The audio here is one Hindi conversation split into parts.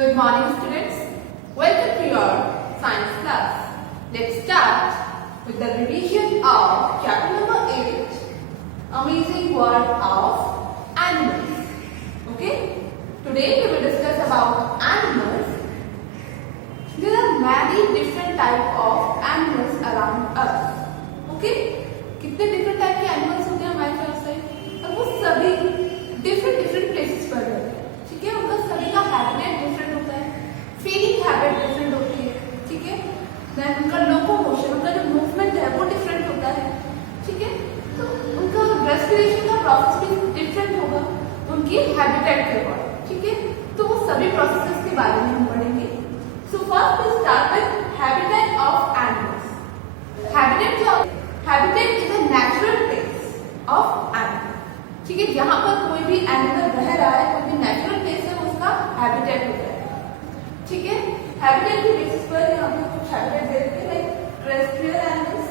Good morning students. Welcome to your science class. Let's start with the revision of chapter number 8, Amazing World of Animals. Okay? Today we will discuss about animals. There are many different types of animals around us. Okay? कितने different type के animals होते हैं हमारे पास से? और वो सभी different places पर रहते हैं. ठीक है, उनका सभी का हैबिटेट डिफरेंट होता है, फीडिंग हैबिट डिफरेंट होती है. ठीक है, देन उनका लोकोमोशन, उनका जो मूवमेंट है वो डिफरेंट होता है. ठीक है, तो उनका रेस्पिरेशन का प्रोसेस भी डिफरेंट होगा उनकी हैबिटेट के अकॉर्डिंग. ठीक है, तो वो सभी प्रोसेसेस के बारे में हम पढ़ेंगे. So first we start with habitat of animals. Habitat is a natural place of animal. ठीक है, जहां पर कोई भी एनिमल रह रहा है, कोई भी नेचुरल प्लेस है, उसका हैबिटेट होता है. ठीक है, हैबिटेट की बेसिस पर यहाँ पे कुछ हैबिटेट देखते हैं, like terrestrial animals.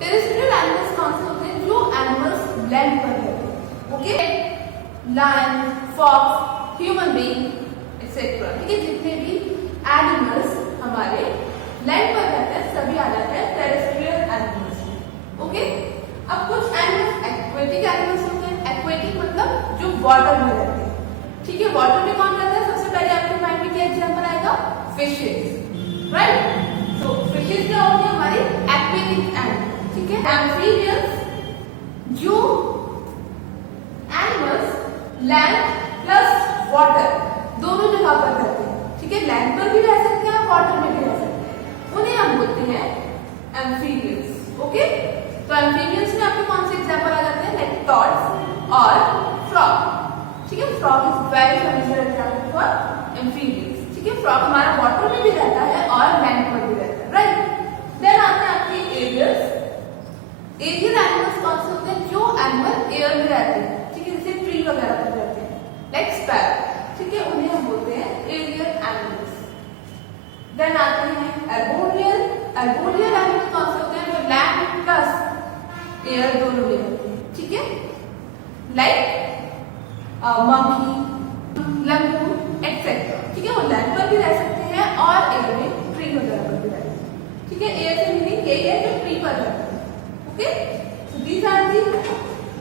Terrestrial animals कौन से होते हैं? जो एनिमल्स लैंड पर रहते हैं. Okay, lion, fox, human being etcetera. ठीक है, जितने भी एनिमल्स हमारे लैंड पर रहते हैं सभी आ जाते हैं टेरेस्ट्रियल एनिमल्स. ओके, अब कुछ एनिमल्स एक्वेटिक एनिमल्स होते हैं. एक्वेटिक मतलब जो वाटर में रहते हैं. ठीक है, वाटर में कौन रहता है? सबसे पहले आपके माइंड में क्या एग्जांपल आएगा? फिशेस. राइट, सो फिशेस क्या होती है? हमारी एक्वेटिक एनिमल. ठीक है, एम्फीबियंस जो एनिमल्स लैंड प्लस वाटर दोनों जगह पर रहते हैं. ठीक है, लैंड पर भी रह सकते हैं, वाटर में भी रह सकते हैं. उन्हें हम बोलते हैं एम्फीबियंस. ओके, तो एम्फीबियंस में आपके कौन से एग्जांपल आ जाते हैं? लाइक टॉड्स और फ्रॉग. ठीक है, frog is very famous example for amphibians. ठीक है, फ्रॉग हमारा वाटर में भी रहता है और लैंड पर भी रहता है. राइट, देन आते हैं आपके एरियल्स. एरियल एनिमल्स कौन से होते हैं? जो एनिमल एयर में रहते हैं. ठीक है, जैसे ट्री वगैरह पर रहते हैं, लाइक स्पैरो. ठीक है, उन्हें हम बोलते हैं एरियल एनिमल्स. देन आते हैं अर्बोरियल. अर्बोरियल एनिमल कौन से होते हैं? जो लैंड प्लस एयर दोनों में रहते हैं. ठीक है, लाइक मंकी, लंगूर एक्सेट्रा. ठीक है, वो लैंड पर भी रह सकते हैं और एयर में ट्री वगैरह पर भी रहते हैं. ठीक है, एयर से मीनिंग यही है जो ट्री पर रहते हैं. Okay, so these are the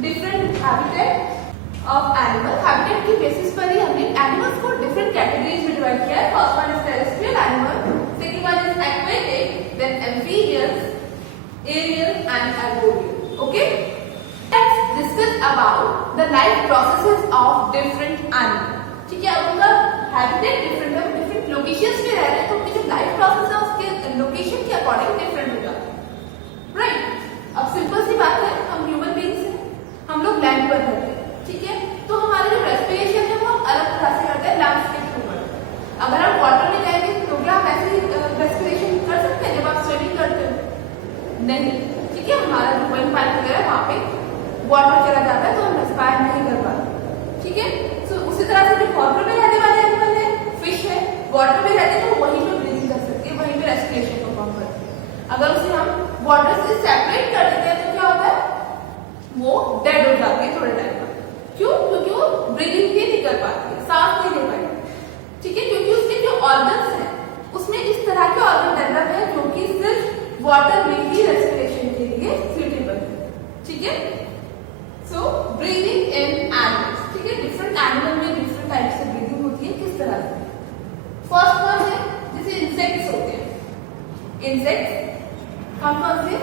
different habitat of animal. Habitat की बेसिस पर ही हमने एनिमल्स को डिफरेंट कैटेगरीज में डिवाइड किया है. First one is terrestrial animal, second one is aquatic, then amphibians, aerial and arboreal. Okay, let's discuss about the life processes of different animals. ठीक है, अब उनका हैबिटेट डिफरेंट है, डिफरेंट लोकेशंस पे रह रहे हैं, तो उनकी जो लाइफ प्रोसेस है उसके लोकेशन के अकॉर्डिंग डिफरेंट हो जाता है. राइट, अब सिंपल सी बात है, हम ह्यूमन बीइंग्स हैं, हम लोग लैंड पर रहते हैं. ठीक है, तो हमारा जो रेस्पिरेशन है वो अलग तरह से करते हैं, लैंडस्केप के ऊपर. अगर हम वाटर में जाएंगे तो क्या हम ऐसे रेस्पिरेशन कर सकते हैं जब आप स्विमिंग करते हो? नहीं. ठीक है, हमारा जो विंड पाइप वगैरह वहां पे वाटर चला जाता है तो हम रेस्पायर नहीं कर पाते. ठीक है, सो उसी तरह से जो वाटर में रहने वाले एनिमल है, फिश है, वाटर में रहते हैं तो वहीं पे ब्रीदिंग कर सकते हैं, वहीं पे रेस्पिरेशन परफॉर्म करते हैं. अगर उसे हम वाटर से सेपरेट कर देते हैं तो क्या होता है? वो डेड हो जाती है थोड़े टाइम बाद. क्यों? क्योंकि वो ब्रीदिंग भी नहीं कर पाती है, सांस नहीं ले पाती. ठीक है, क्योंकि उसके जो ऑर्गन्स हैं उसमें इस तरह के ऑर्गन डेवलप है जो कि सिर्फ वाटर में ही रेस्पिरेशन के लिए सुटेबल है. ठीक है, सो ब्रीदिंग इन एनिमल्स. ठीक है, डिफरेंट एनिमल में डिफरेंट टाइप से ब्रीदिंग होती है. किस तरह से? फर्स्ट वन है जैसे इंसेक्ट्स होते हैं. इंसेक्ट्स कौन कौन से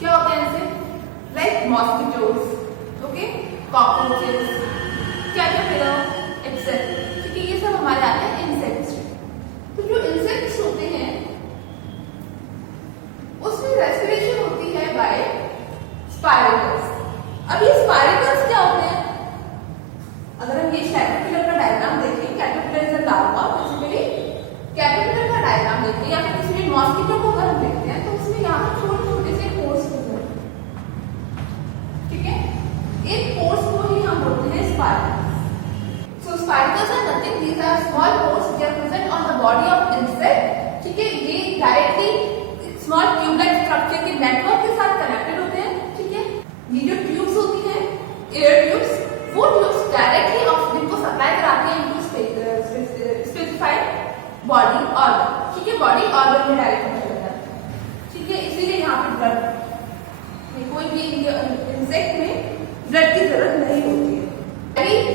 क्या होते हैं? Insect like mosquitoes, okay, cockroaches, caterpillar etcetera. ठीक है, ये सब हमारे आते हैं इंसेक्ट्स. तो जो इंसेक्ट्स होते हैं उसमें रेस्पिरेशन होती है बाय स्पाइरल्स. अब ये स्पाइरल्स क्या होते हैं? अगर हम ये कैटरपिलर का डायग्राम देखें, caterpillar is a larva, basically caterpillar का डायग्राम देखें या फिर किसी भी मॉस्किटो को अगर हम देखते हैं तो उसमें यहाँ पे छोटे छोटे से पोर्स होते हैं. ठीक है, एक पोर्स को ही हम बोलते हैं spirals. So spirals are nothing, these are small body organ, ठीक है, बॉडी ऑर्गन में डायरेक्ट चला जाता है, ठीक है। इसीलिए यहाँ पे ब्लड, कोई भी इंसेक्ट में ब्लड की जरूरत नहीं होती है।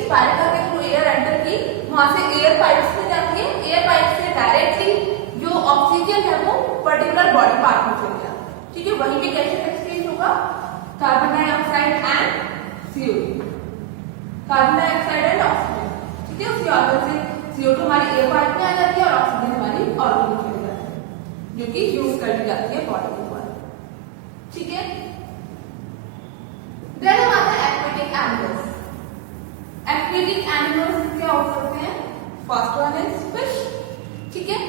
स्पाइरल के थ्रू एयर एंटर की, वहां से एयर पाइप्स में जाती है, एयर पाइप से डायरेक्टली जो ऑक्सीजन है वो पर्टिकुलर बॉडी पार्ट में चले जाता है, ठीक है। वहीं पे गैसेस एक्सचेंज होगा, carbon dioxide and CO2, carbon dioxide and oxygen, ठीक है। उसी ऑर्गन से CO2 हमारी एयर पाइप में आ जाती है और ऑक्सीजन हमारी ऑर्गन में चली जाती है, जो कि यूज कर ली जाती है बॉडी के द्वारा, ठीक है। देन हम आते हैं एक्वेटिक एनिमल्स। एक्वेटिक एनिमल्स क्या हो सकते हैं? फर्स्ट वन इज फिश, ठीक है।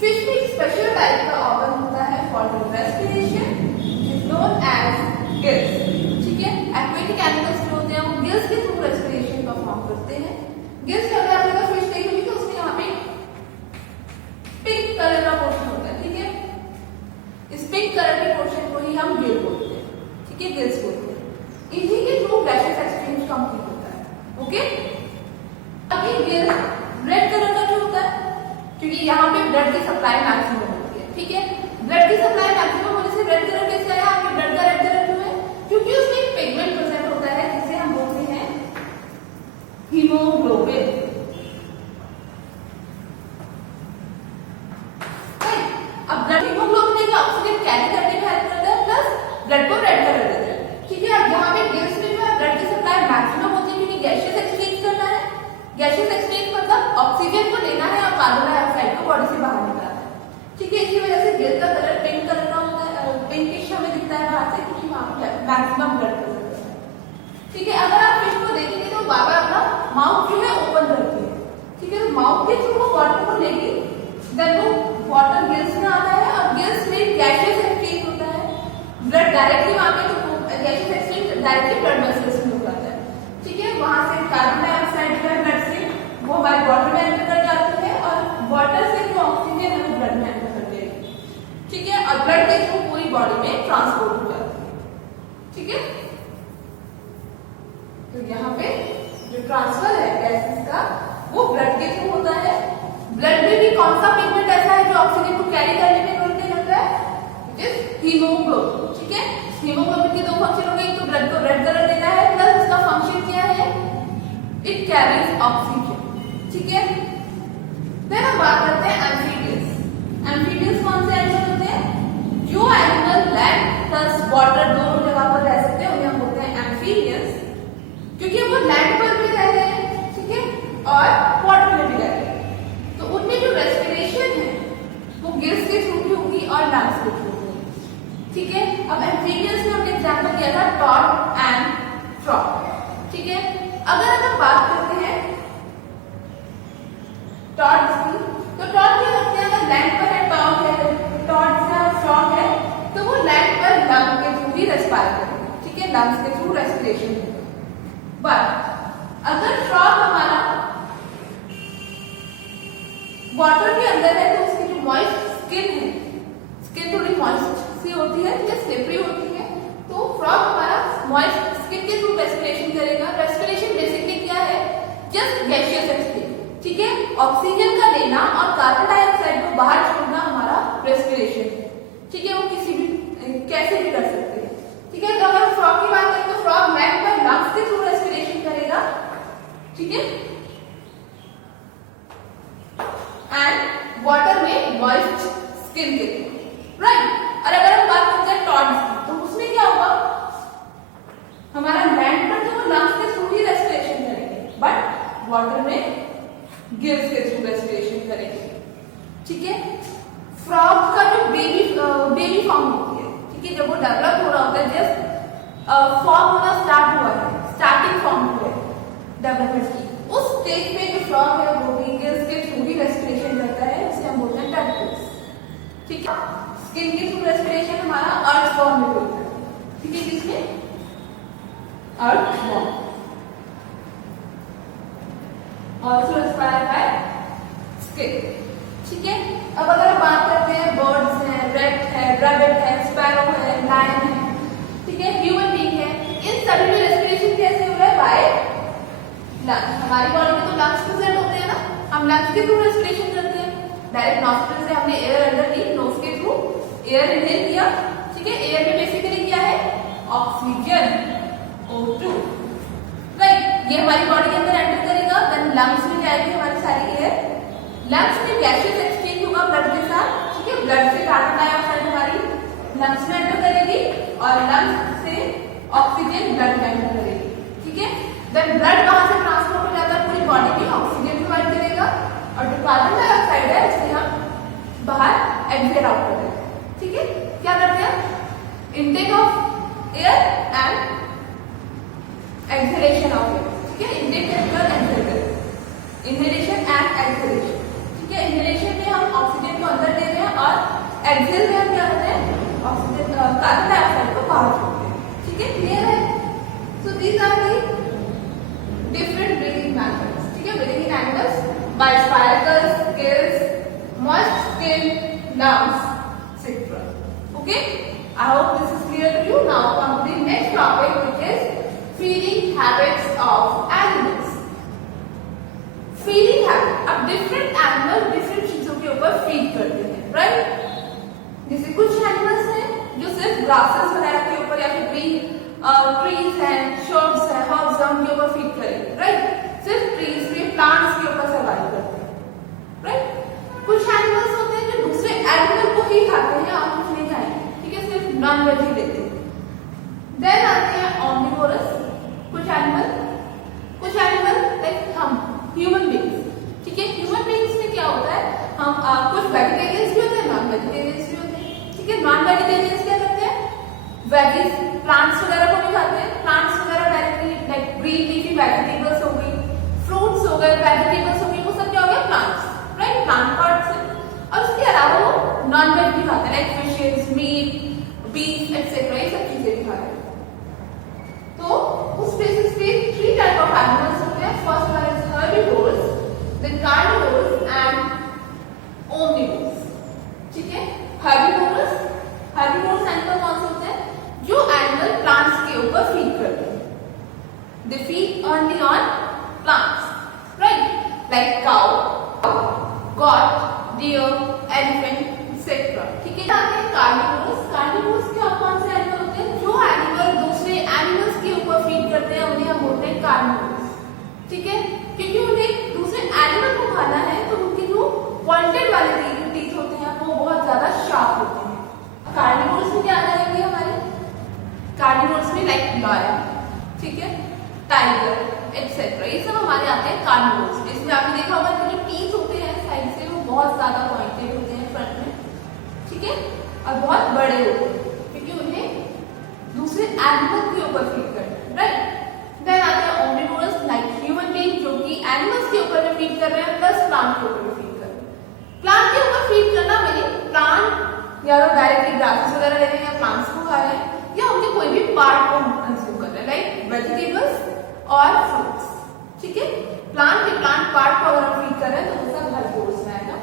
फिश में एक स्पेशल टाइप का ऑर्गन होता है for respiration, is known as gills, ठीक है। एक्वेटिक एनिमल्स जो होते हैं वो गिल्स के थ्रू रेस्पिरेशन परफॉर्म करते हैं। गिल्स के अंदर आपने फिश देखी होगी तो उसमें यहाँ पे पिंक कलर का पोर्शन होता है, ठीक है। इस पिंक कलर के पोर्शन को ही हम गिल बोलते हैं, ठीक है, गिल्स बोलते हैं। इन्हीं के थ्रू गैसेस एक्सचेंज कंप्लीट होता है, ओके। अभी गिल रेड कलर का क्यों होता है? क्योंकि यहाँ पे ब्लड की सप्लाई मैक्सिमम होती है, ठीक है। ब्लड की सप्लाई मैक्सिमम होने से रेड कलर कैसे आया? आपके ब्लड का रेड कलर क्यों है? क्योंकि उसमें एक पिगमेंट प्रेजेंट होता है जिसे हम बोलते हैं हीमोग्लोबिन। अब ब्लड हीमोग्लोबिन है ऑक्सीजन कैरी करने में हेल्प करता है, प्लस ब्लड को रेड कलर देता है, ठीक है। अब यहाँ पे गिल्स में जो है ब्लड की सप्लाई मैक्सिमम होती है क्योंकि गैसेस एक्सचेंज करना है। गैसेस एक्सचेंज मतलब ऑक्सीजन को लेना है और कार्बन डाइऑक्साइड को बॉडी से बाहर निकालना है, ठीक है। इसी वजह से गिल का कलर पिंक कलर का होता है, पिंकिश हमें दिखता है बाहर से क्योंकि वहां पे मैक्सिमम ब्लड प्रेजेंट है, ठीक है। अगर आप फिश को देखेंगे तो बार-बार अपना माउथ जो है ओपन रखती है, ठीक है। तो माउथ के थ्रू वो वाटर को लेगी, देन वो वाटर गिल्स में आता है और गिल्स में गैसेस एक्सचेंज होता है, ब्लड डायरेक्टली वहां पे तो gases exchange directly blood vessels में हो जाता है, ठीक है। वहां से कार्बन डाइऑक्साइड जो है ब्लड से वो हमारे वाटर में एंटर कर जाती है और वाटर से जो ऑक्सीजन है वो ब्लड में एंटर कर जाएगी, ठीक है। और ब्लड के थ्रू पूरी बॉडी में ट्रांसपोर्ट हो जाती है, ठीक है। तो यहाँ पे जो ट्रांसफर है गैसेस का वो ब्लड के थ्रू होता है। ब्लड में भी कौन सा पिगमेंट ऐसा है जो ऑक्सीजन को कैरी करने में रोल प्ले करता है? इट इज हीमोग्लोबिन, ठीक है। हीमोग्लोबिन के दो फंक्शन हो गए, एक तो ब्लड को रेड कलर देता है, प्लस इसका फंक्शन क्या है? इट कैरीज ऑक्सीजन, ठीक है। फिर हम बात करते हैं एम्फीबियंस। एम्फीबियंस कौन से एनिमल होते हैं? जो एनिमल लैंड प्लस वाटर दोनों जगह पर रह सकते हैं उन्हें हम बोलते हैं एम्फीबियंस, क्योंकि वो लैंड पर भी रह रहे हैं, ठीक है, और वाटर में भी रह रहे हैं। तो उनमें जो रेस्पिरेशन है वो गिल्स के थ्रू भी होगी और लंग्स के थ्रू होगी, ठीक है। अब एम्फीबियंस में हमने एग्जांपल दिया था टॉड एंड फ्रॉग, ठीक है। अगर हम बात करते हैं टॉड्स की, तो टॉड क्या करते हैं? अगर लैंड पर है टॉड है, टॉड या फ्रॉग है, तो वो लैंड पर लंग के थ्रू भी रेस्पायर करेंगे, ठीक है, लंग्स के थ्रू रेस्पिरेशन होगा। बट अगर फ्रॉग हमारा वाटर के अंदर है तो उसकी जो मॉइस्ट स्किन है, स्किन थोड़ी मॉइस्ट सी होती है, या स्लिपरी होती है, तो फ्रॉग हमारा मॉइस्ट स्किन के थ्रू रेस्पिरेशन करेगा। रेस्पिरेशन बेसिकली क्या है? जस्ट गैसियस एक्सचेंज, ठीक है। ऑक्सीजन का लेना और कार्बन डाइऑक्साइड को बाहर छोड़ना हमारा रेस्पिरेशन है, ठीक है। वो किसी भी कैसे भी कर सकते हैं, ठीक है। तो अगर फ्रॉग की बात करें तो फ्रॉग लैंड पर लंग्स के थ्रू रेस्पिरेशन करेगा, ठीक है, एंड वाटर में मॉइस्ट स्किन के थ्रू, राइट। और अगर हम बात करते हैं टॉड्स की, तो उसमें क्या होगा? हमारा लैंड पर तो वो लंग्स के थ्रू ही रेस्पिरेशन करेंगे, बट वाटर में गिल्स के थ्रू रेस्पिरेशन करेंगे, ठीक है। फ्रॉग का जो बेबी फॉर्म होती है, ठीक है, जब वो डेवलप हो रहा होता है, जस्ट फॉर्म होना स्टार्ट हुआ है, स्टार्टिंग फॉर्म हुआ है डेवलपमेंट की, उस स्टेज पे जो फ्रॉग है वो भी गिल्स के थ्रू ही रेस्पिरेशन करता है, जिसे हम बोलते हैं टर्टल्स, ठीक है। स्किन के थ्रू रेस्पिरेशन हमारा अर्थ फॉर्म में होता है, ठीक है, किसमें? अर्थ form. Also inspired by skin, ठीक है। अब अगर हम बात करते हैं बर्ड्स हैं, रेट है, रैबिट है, स्पैरो है, लायन है, ठीक है, ह्यूमन बीइंग है, इन सभी में रेस्पिरेशन कैसे हो रहा है? By lungs. हमारी बॉडी में तो लंग्स प्रेजेंट होते हैं ना, हम लंग्स के थ्रू रेस्पिरेशन करते हैं, डायरेक्ट नॉस्ट्रल से हमने एयर अंदर ली, नोज के थ्रू एयर इनहेल किया, ठीक है। एयर में बेसिकली क्या है, ऑक्सीजन O2, राइट। ये हमारी बॉडी के अंदर एंटर करेगा, देन लंग्स में जाएगी हमारी सारी एयर, लंग्स में गैसेस एक्सचेंज होगा ब्लड के साथ, ठीक है। ब्लड से कार्बन डाइऑक्साइड हमारी लंग्स में एंटर करेगी और लंग्स से ऑक्सीजन ब्लड में एंटर करेगी, ठीक है। देन ब्लड वहां से ट्रांसपोर्ट हो जाता है पूरी बॉडी में, ऑक्सीजन प्रोवाइड करेगा और जो कार्बन डाइऑक्साइड है उसे हम बाहर एक्सहेल आउट करते हैं, ठीक है। क्या करते हैं, intake of air and exhalation of air, ठीक है। इनटेक कर इनहेलेशन एंड एक्सहेलेशन, ठीक है। इनहेलेशन में हम ऑक्सीजन को अंदर ले रहे हैं और एक्सहेल में हम क्या करते हैं, ऑक्सीजन कार्बन डाइऑक्साइड को बाहर छोड़ते हैं, ठीक है। क्लियर है। So these are the different breathing methods, ठीक है। Breathing angles by spiracles, gills, moist skin, lungs, etc. Okay, I hope this is clear to you. Now come to the next topic, which is feeding habits of animals. Feeding habit, अब different animal different चीजों के ऊपर feed करते हैं, right? जैसे कुछ animals हैं जो सिर्फ grasses वगैरह के ऊपर या फिर trees हैं, shrubs हैं, herbs हैं, उनके ऊपर feed करेंगे, right? सिर्फ trees पे, plants के ऊपर survive करते हैं, right? कुछ एनिमल्स होते हैं जो दूसरे एनिमल को ही खाते हैं और कुछ नहीं खाएंगे, ठीक है, सिर्फ नॉन वेज ही लेते हैं। देन आते हैं ऑम्निवोरस, कुछ एनिमल लाइक हम ह्यूमन बीइंग्स, ठीक है। ह्यूमन बीइंग्स में क्या होता है, हम कुछ वेजिटेरियंस भी होते हैं, नॉन वेजिटेरियंस भी होते हैं, ठीक है। नॉन वेजिटेरियंस क्या करते हैं, वेजीज प्लांट्स वगैरह को भी खाते हैं, प्लांट्स वगैरह directly like green leafy vegetables हो गई, फ्रूट्स हो गए, वेजिटेबल्स हो गई, वो सब क्या हो गया, प्लांट्स, राइट, प्लांट पार्ट्स है। और उसके अलावा वो नॉन वेज भी खाते हैं, like fishes, meat, beef etcetera, ये सब चीजें भी खाते हैं। तो उस बेसिस पे 3 टाइप ऑफ एनिमल्स होते हैं। First one is herbivores, then carnivores and omnivores, ठीक है। हर्बिवोर्स एनिमल कौन से होते हैं, जो एनिमल प्लांट्स के ऊपर फीड करते हैं, they feed only on plants, right, like cow, goat, deer, elephant, etc. ठीक है। आते हैं कार्निवोर्स क्या कौन से एनिमल होते हैं, जो एनिमल दूसरे एनिमल्स के ऊपर फीड करते हैं उन्हें हम बोलते हैं कार्निवोर्स, ठीक है। क्योंकि उन्हें दूसरे एनिमल को खाना है तो उनके जो पॉइंटेड वाले टीथ होते हैं वो बहुत ज्यादा शार्प होते हैं। कार्निवोर्स में क्या आ जाएंगे हमारे, कार्निवोर्स में लाइक लायन, ठीक है, टाइगर एक्सेट्रा, ये सब हमारे आते हैं कार्निवोर्स। इसमें आपने देखा होगा कि जो टीथ होते हैं साइड से वो बहुत ज्यादा पॉइंटेड होते हैं फ्रंट में, ठीक है, और बहुत बड़े होते हैं क्योंकि उन्हें दूसरे एनिमल के ऊपर फीड करते हैं, राइट। देन आते हैं ओमनिवोरस, लाइक ह्यूमन बीइंग, जो कि एनिमल्स के ऊपर भी फीड कर रहे हैं प्लस प्लांट के ऊपर भी फीड कर रहे हैं। प्लांट के ऊपर फीड करना मेरी प्लांट या तो डायरेक्टली ग्रासेस वगैरह ले रहे हैं या प्लांट्स को खा रहे हैं या उनके कोई भी पार्ट को कंज्यूम कर रहे हैं, लाइक वेजिटेबल्स और फ्रूट्स, ठीक है। प्लांट के प्लांट पार्ट को अगर हम फीड कर रहे हैं तो वो सब हर्बिवोर्स में आएगा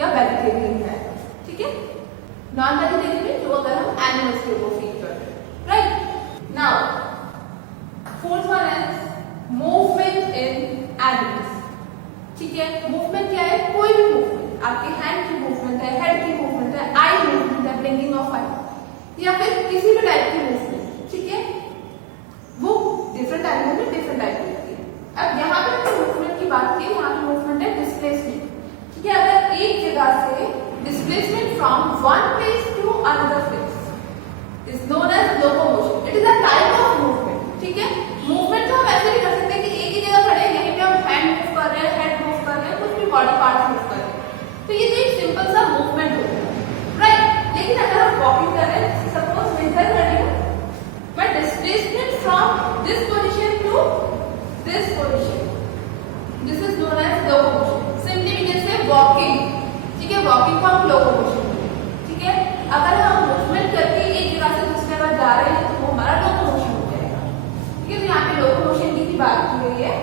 या वेजिटेरियन में आएगा, ठीक है। नॉन वेजिटेरियन जो अगर हम एनिमल्स के ऊपर फीड कर रहे हैं, right. Now fourth one is movement in animals, ठीक है। मूवमेंट क्या है, कोई भी मूवमेंट, आपके हैंड की मूवमेंट है, हेड की मूवमेंट है, आई मूवमेंट है, ब्लिंकिंग ऑफ आई, या फिर किसी भी टाइप की मूवमेंट, ठीक है, वो डिफरेंट एनिमल में डिफरेंट टाइप की होती है। अब यहाँ पे हमने मूवमेंट की बात की, यहाँ पे मूवमेंट है डिस्प्लेसमेंट, ठीक है। अगर एक जगह से displacement from one place to another place is known as locomotion, it is a type of movement, ठीक है। मूवमेंट तो हम ऐसे भी कर सकते हैं कि एक ही जगह खड़े हैं, यहीं पे हम हैंड मूव कर रहे हैं, हेड मूव कर रहे हैं, कुछ भी बॉडी पार्ट मूव कर रहे हैं, तो ये तो एक सिंपल सा मूवमेंट होता है, राइट। लेकिन अगर हम वॉकिंग कर रहे हैं, सपोज मैं इधर खड़ी हूँ, but displacement from this position to this position, this is known as locomotion. Simply we can say walking, ठीक है, walking को हम locomotion, ठीक है। अगर हम मूवमेंट करके एक जगह से दूसरी जगह जा रहे हैं तो वो हमारा लोकोमोशन हो जाएगा, ठीक है। तो यहाँ पे लोकोमोशन की बात की गई है।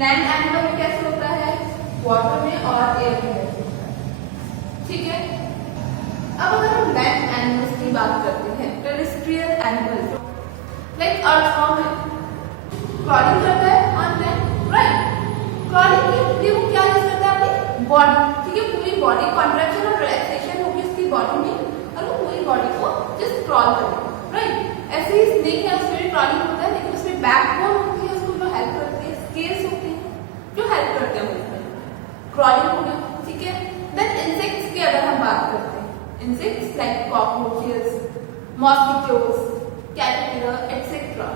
लैंड एनिमल में कैसे होता है, वाटर में और एयर में कैसे होता है, ठीक है। अब अगर हम लैंड एनिमल्स की बात करते हैं, टेरेस्ट्रियल एनिमल्स लाइक अर्थवॉर्म है, क्रॉलिंग करता है ऑन लैंड, राइट। क्रॉलिंग के लिए वो क्या यूज करता है, अपनी बॉडी, ठीक है, पूरी बॉडी कॉन्ट्रैक्शन और रिलैक्सेशन होगी उसकी बॉडी में और वो पूरी बॉडी को जस्ट क्रॉल करेगा, राइट। ऐसे ही स्नेक है, उसमें भी क्रॉलिंग होता है लेकिन उसमें बैकबोन होती है, उसको जो हेल्प करती है, स्केल्स होते हैं जो हेल्प करते हैं उसमें, क्रॉलिंग हो गया, ठीक है। देन इंसेक्ट्स की अगर हम बात करते हैं, insects like cockroaches, mosquitoes, caterpillar etcetera.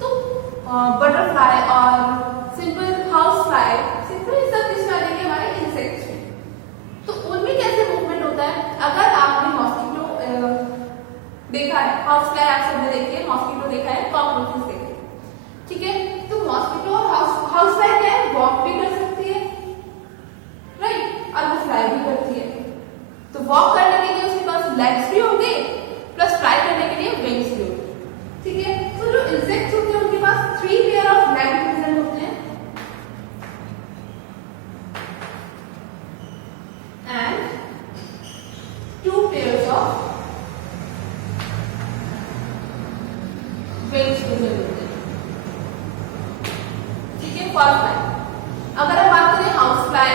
तो बटरफ्लाई और सिंपल हाउस फ्लाई, सिंपल सब किस में आ जाएंगे हमारे इंसेक्ट्स में। तो उनमें कैसे मूवमेंट होता है, अगर आपने मॉस्किटो देखा है, हाउस फ्लाई आप सबने देखी है, मॉस्किटो देखा है, कॉकरोचेस देखे, ठीक है। तो मॉस्किटो और हाउस फ्लाई क्या है, वॉक भी कर सकती है, राइट, और वो फ्लाई भी करती है। तो वॉक करने के लिए उसके पास लेग्स भी होंगे प्लस फ्लाई करने के लिए विंग्स भी होंगे, ठीक है। तो जो इंसेक्ट्स होते हैं उनके पास 3 पेयर ऑफ लेग प्रेजेंट होते हैं and 2 pairs of wings present होते हैं, ठीक है, फॉर फ्लाई। अगर हम बात करें house fly,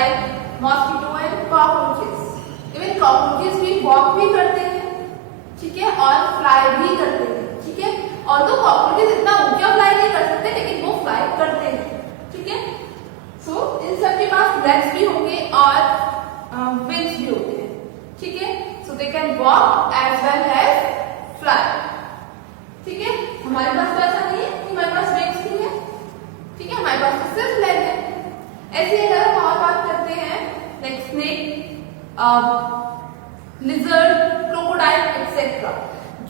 mosquito and cockroaches, even cockroaches भी वॉक भी करते हैं, ठीक है, और फ्लाई भी करते हैं, ठीक है। और तो कॉकरोचेस इतना ऊंचा फ्लाई नहीं कर सकते लेकिन वो फ्लाई करते हैं, ठीक है। सो इन सब के पास लेग्स भी होंगे और विंग्स भी होते हैं, ठीक है। So they can walk as well as fly, ठीक है। हमारे पास तो ऐसा नहीं है कि हमारे पास विंग्स नहीं है, ठीक है, हमारे पास तो सिर्फ लेग है। ऐसे अगर हम और बात करते हैं like snake, lizard, crocodile etcetera,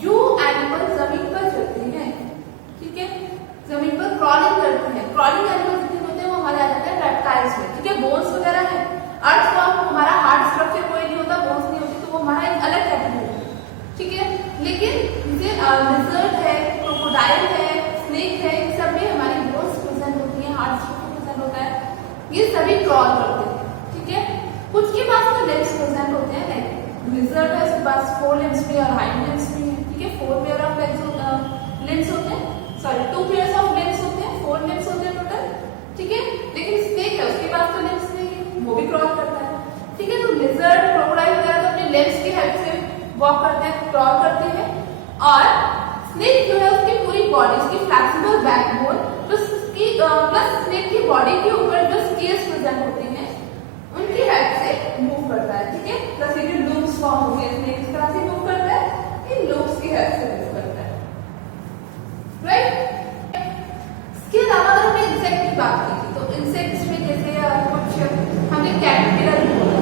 जो एनिमल जमीन पर चलते हैं, ठीक है, जमीन पर क्रॉलिंग करते हैं, क्रॉलिंग एनिमल जितने होते हैं वो हमारे आ जाते हैं रेप्टाइल्स में, ठीक है। बोन्स वगैरह है, अर्थ फॉर्म हमारा हार्ड स्ट्रक्चर कोई नहीं होता, बोन्स नहीं होती, तो वो हमारा एक अलग कैटेगरी है, ठीक है। लेकिन जैसे लिजर्ड है, क्रोकोडाइल है, स्नेक है, इन सब में हमारी बोन्स प्रेजेंट होती है, हार्ड स्ट्रक्चर प्रेजेंट होता है, ये सभी क्रॉल करते हैं, ठीक है। कुछ के पास तो लिम्स प्रेजेंट होते हैं, लाइक लिजर्ड है, उसके पास 4 लिम्स भी और हाइंड लिम्स भी है, ठीक है, 4 पेयर ऑफ लिम्स होते हैं, सॉरी 2 पेयर्स ऑफ लिम्स होते हैं, 4 लिम्स होते हैं टोटल, ठीक है। लेकिन स्नेक है, उसके पास तो लिम्स नहीं है, वो भी क्रॉल करता है, ठीक है। तो लिजर्ड, क्रोकोडाइल वगैरह तो अपने लिम्स की हेल्प से वॉक करते हैं, क्रॉल करते हैं, और स्नेक जो है उसकी पूरी बॉडी, उसकी फ्लेक्सिबल बैकबोन प्लस उसकी प्लस स्नेक की बॉडी के ऊपर जो स्केल्स प्रेजेंट होते हैं उनकी हेल्प से मूव करता है, ठीक है। प्लस ये जो लूप्स फॉर्म होते हैं, स्नेक इस तरह से मूव करता है, इन लूप्स की हेल्प से मूव करता है, राइट। इसके अलावा अगर हमने इंसेक्ट की बात की थी, तो इंसेक्ट्स में जैसे कुछ हमने कैटरपिलर बोला,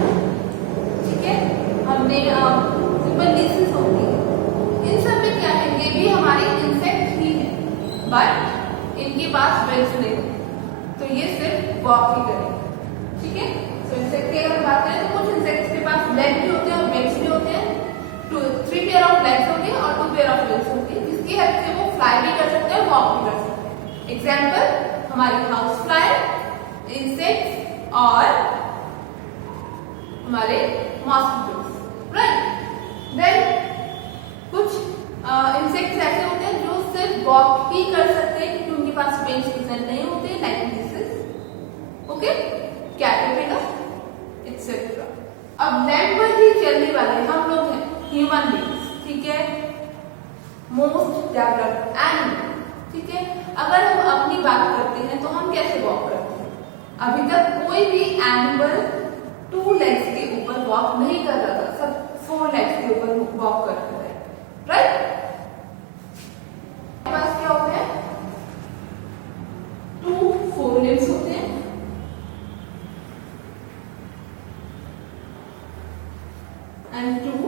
ठीक है, हमने सिंपल लीसेस होती है, इन सब में क्या है, ये भी हमारे इंसेक्ट ही है, बट इनके पास विंग्स नहीं है, तो ये सिर्फ वॉक ही करेंगे, ठीक है। तो इंसेक्ट की अगर बात करें तो कुछ इंसेक्ट्स के पास लेग भी होते हैं और विंग्स भी होते हैं, 3 पेयर ऑफ लेग्स होती है और 2 पेयर ऑफ विंग्स होती है, जिसकी हेल्प से वो फ्लाई भी कर सकते हैं, वॉक भी कर सकते हैं। एग्जांपल हमारी हाउस फ्लाई, इंसेक्ट्स और हमारे मॉस्किटोज, राइट। देन कुछ इंसेक्ट्स ऐसे होते हैं जो सिर्फ वॉक ही कर सकते हैं क्योंकि उनके पास विंग्स प्रेजेंट नहीं होते, like this, okay, caterpillar etcetera. अब लैंड पर ही चलने वाले हम लोग हैं, ह्यूमन बीइंग्स, ठीक है, मोस्ट डेवलप्ड एनिमल, ठीक है। अगर हम अपनी बात करते हैं तो हम कैसे वॉक करते हैं, अभी तक कोई भी एनिमल 2 लेग्स के ऊपर वॉक नहीं कर रहा था, सब 4 लेग्स के ऊपर वॉक कर रहे हैं, राइट। पास क्या होते हैं, 2 4 लिम्स होते हैं and 2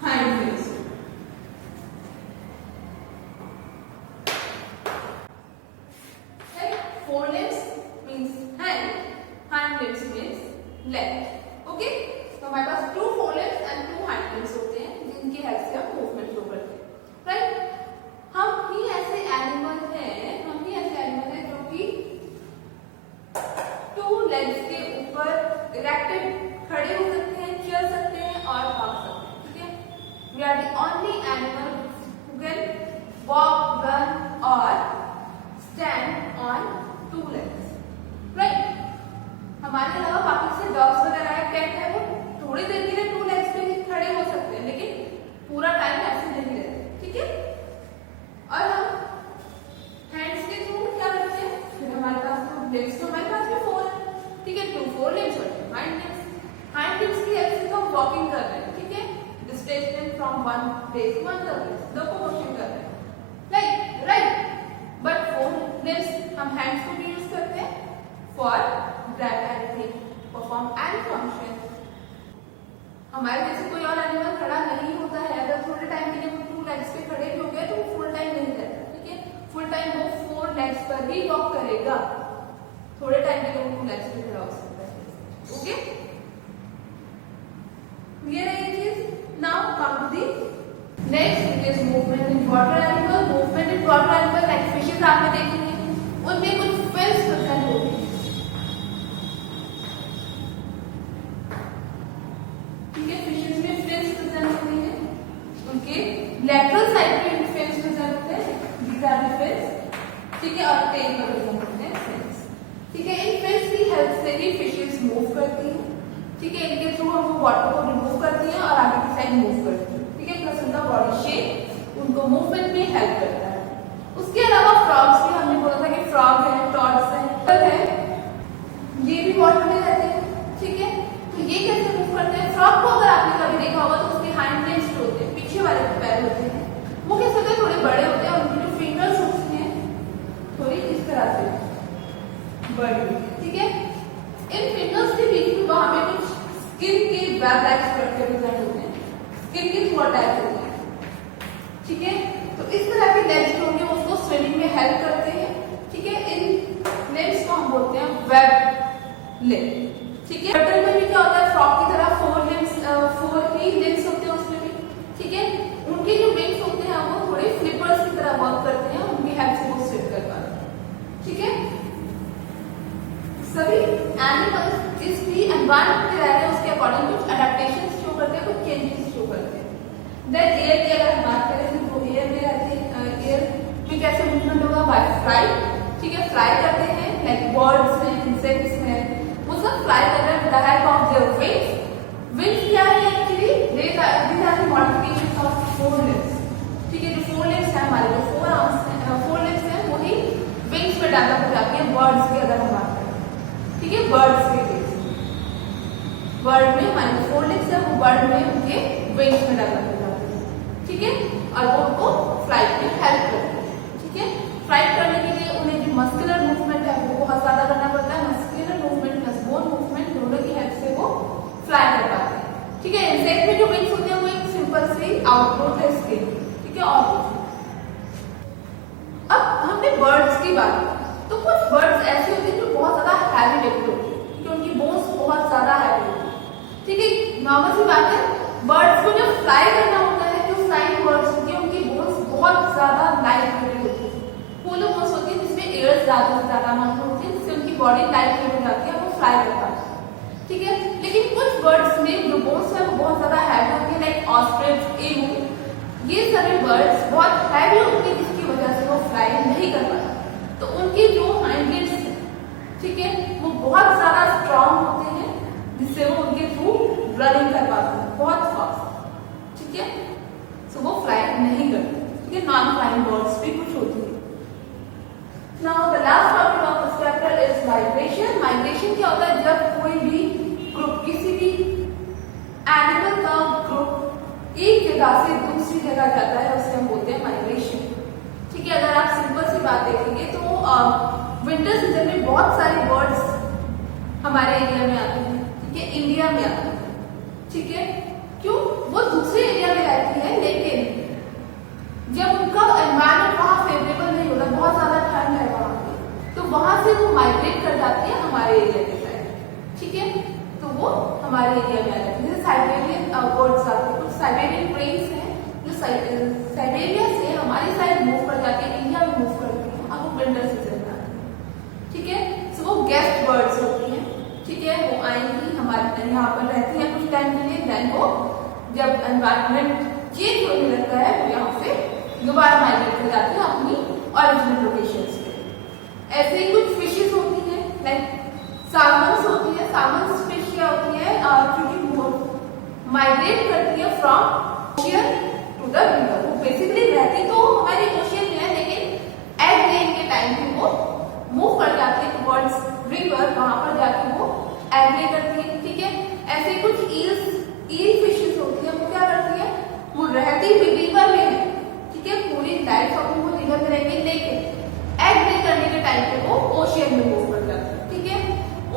hind limbs. Right? 4 limbs means hand, hind limbs means leg. Okay? तो हमारे पास 2 4 limbs and 2 hind limbs होते हैं जिनकी हेल्प से हम मूवमेंट शो करते हैं, राइट। हम ही ऐसे एनिमल हैं जो कि 2 लेग्स के ऊपर इरेक्टेड खड़े हो सकते हैं, चल सकते हैं और भाग सकते हैं, ठीक है। We are the only animal who can walk, run और स्टैंड ऑन 2 legs, राइट। हमारे अलावा बाकी से डॉग्स वगैरह है, कैट है, वो थोड़ी देर के लिए टू लेग्स पे ही खड़े हो सकते हैं, लेकिन पूरा टाइम ऐसे नहीं रहते, ठीक है। और हम हैंड्स के थ्रू क्या करते हैं, फिर हमारे पास लेग्स तो हमारे पास में 4 है, ठीक है, 2 4 लेग्स और हाइंड लेग्स। हाइंड लेग्स की हेल्प से तो हम वॉकिंग कर रहे हैं, ठीक है, distance from one place to another place, locomotion कर रहे हैं, राइट। बट 4 लेग्स हम हैंड्स को भी यूज करते हैं for grab anything, perform any function. हमारे जैसे कोई और एनिमल खड़ा नहीं होता है, अगर थोड़े टाइम के लिए वो 2 लेग्स पे खड़े भी हो गए तो वो फुल टाइम नहीं रहता, ठीक है, फुल टाइम वो 4 लेग्स पर ही वॉक करेगा, थोड़े टाइम के लिए वो 2 लेग्स पे खड़ा हो सकता है, ओके, क्लियर है ये चीज। Now come to the next is movement in water animal. Movement in water animal like fishes आपने देखेंगे, उनमें कुछ फिल्स प्रेजेंट होती है, ठीक है, फिशेस में फिल्स प्रेजेंट होती है, उनके लेटरल साइड पे फिल्स प्रेजेंट होते हैं, दीज आर द फिल्स, ठीक है, और टेल पर प्रेजेंट होते हैं फिल्स, ठीक है। इन फिल्स की हेल्प से ही फिशेस मूव करती है, ठीक है, इनके थ्रू हम वो वाटर को रिमूव करती है और आगे की साइड मूव करती है, ठीक है, प्लस उनका बॉडी शेप उनको मूवमेंट में हेल्प करता है। उसके अलावा फ्रॉग्स भी, हमने बोला था कि फ्रॉग है, टॉड्स है, ये भी वाटर में रहते हैं, ठीक है, तो ये कैसे मूव करते हैं। फ्रॉग को अगर आपने कभी देखा होगा तो उसके हाइंड लेग्स जो होते हैं, पीछे वाले जो पैर होते हैं, वो कैसे होते हैं, थोड़े बड़े होते हैं, उनकी जो फिंगर्स होती हैं थोड़ी इस तरह से बड़ी, ठीक है, इन फिंगर्स के बीच में वहां पे कुछ स्किन के वेब लाइक स्ट्रक्चर प्रेजेंट होते हैं, स्किन के थ्रू अटैच होते हैं, ठीक है, तो इस तरह के लेग्स जो होंगे उसको स्विमिंग में हेल्प करते हैं, ठीक है। इन लेग्स को हम बोलते हैं वेब लेग, ठीक है। टर्टल में भी क्या होता है, फ्रॉग की तरह 4 ही लेग्स होते हैं उसमें भी, ठीक है, उनके जो विंग्स होते हैं वो थोड़े फ्लिपर्स की तरह वर्क करते हैं, उनकी हेल्प से वो स्विम कर पाते हैं, ठीक है। सभी एनिमल्स जिस भी एनवायरनमेंट में रह रहे हैं उसके अकॉर्डिंग कुछ अडैप्टेशंस शो करते हैं, कुछ चेंजेस शो करते हैं। देन एयर की अगर हम बात करें तो एयर में रहते हैं, एयर में कैसे मूवमेंट होगा, बाय फ्लाइट, ठीक है, फ्लाई करते हैं, लाइक बर्ड्स हैं, इंसेक्ट्स हैं, वो सब फ्लाई कर रहे हैं with the help of their wings. Wings क्या है actually, these are the modifications of 4 legs, ठीक है, जो 4 लेग्स हैं हमारे, जो 4 आर्म्स हैं, 4 लेग्स हैं, वही विंग्स पे डेवलप हो जाती है बर्ड्स की अगर हम बात करें, ठीक है, बर्ड्स के केस, बर्ड में हमारे 4 लेग्स है, वो बर्ड में उनके विंग्स में डेवलप हो जाते हैं, ठीक है, और वो उनको फ्लाइट में हेल्प करते हैं, ठीक है। फ्लाइट करने के लिए उन्हें जो मस्कुलर मूवमेंट है वो बहुत ज्यादा करना पड़ता है, muscular movement plus bone movement दोनों की हेल्प से वो फ्लाई कर पाते हैं, ठीक है। इंसेक्ट में जो विंग्स होते हैं वो एक सिंपल सी आउटग्रोथ है इसके, ठीक है। और अब हमने बर्ड्स की बात की, तो कुछ बर्ड्स ऐसे होते हैं जो बहुत ज्यादा हैवी वेट होते हैं, क्योंकि उनकी बोन्स बहुत ज्यादा हैवी होती है, ठीक है, नॉर्मल सी बात है। बर्ड्स को जब फ्लाई करना होता है, जो फ्लाइंग बर्ड्स होती है उनकी बोन्स बहुत ज्यादा लाइट वेट होती है, होलो बोन्स होती है जिसमें एयर ज्यादा से ज्यादा मात्रा होती है, जिससे उनकी बॉडी लाइट वेट हो जाती है, वो फ्लाई कर पाते हैं, ठीक है। लेकिन कुछ बर्ड्स में जो बोन्स है वो बहुत ज्यादा हैवी होती है, लाइक ऑस्ट्रिच, एमू, ये सभी बर्ड्स बहुत हैवी होती है जिसकी वजह से वो फ्लाई नहीं कर पाते, तो उनकी जो हाइंड लेग्स है, ठीक है, वो बहुत ज्यादा स्ट्रांग होते हैं जिससे वो उनके थ्रू रनिंग कर पाते हैं बहुत फास्ट, ठीक है, सो वो फ्लाई नहीं करते, ठीक है। नॉन फ्लाइंग बर्ड्स भी कुछ होती है। Now the last topic of this chapter is migration. Migration क्या होता है, जब कोई भी ग्रुप, किसी भी एनिमल का ग्रुप एक जगह से दूसरी जगह जाता है, उसे हम बोलते हैं माइग्रेशन, ठीक है। अगर आप सिंपल सी बात देखेंगे तो विंटर सीजन में बहुत सारे बर्ड्स हमारे एरिया में आते हैं, ठीक है, इंडिया में आते हैं, ठीक है, क्यों, वो दूसरे एरिया में रहती है, लेकिन जब उनका एनवायरनमेंट वहाँ फेवरेबल नहीं होता, बहुत ज्यादा ठंड है वहाँ पे, तो वहां से वो माइग्रेट कर जाती है हमारे एरिया के साइड, ठीक है, तो वो हमारे एरिया में आ जाती है। जैसे साइबेरियन बर्ड्स आते हैं, कुछ साइबेरियन क्रेन्स हैं जो साइबेरिया से हमारी साइड मूव कर जाती है, इंडिया में मूव करती है, और वो विंटर सीजन में आती है, ठीक है। सो वो गेस्ट बर्ड्स होती हैं, ठीक है, वो आएंगी हमारे यहाँ पर रहती है कुछ टाइम के लिए, देन वो जब एनवायरनमेंट चेंज होने लगता है वो यहाँ से दोबारा माइग्रेट कर जाती है अपनी ओरिजिनल लोकेशंस पे। ऐसे ही कुछ फिशेस होती हैं, लाइक साल्मन्स होती है, माइग्रेट करती है from ocean to the river. वो बेसिकली रहती तो हमारे ओशियन में है, लेकिन एग लेइंग के टाइम पे वो मूव कर जाती है टुवर्ड्स रिवर, वहां पर जाके वो एग ले करती है। ठीक है, ऐसे कुछ ईल फिशेस होती है, वो क्या करती है, वो रहती भी रिवर में है। ठीक है, पूरी लाइफ अपनी वो रिवर में रहेंगे, लेकिन एग ले करने के टाइम पे वो ओशियन में मूव कर जाती है। ठीक है,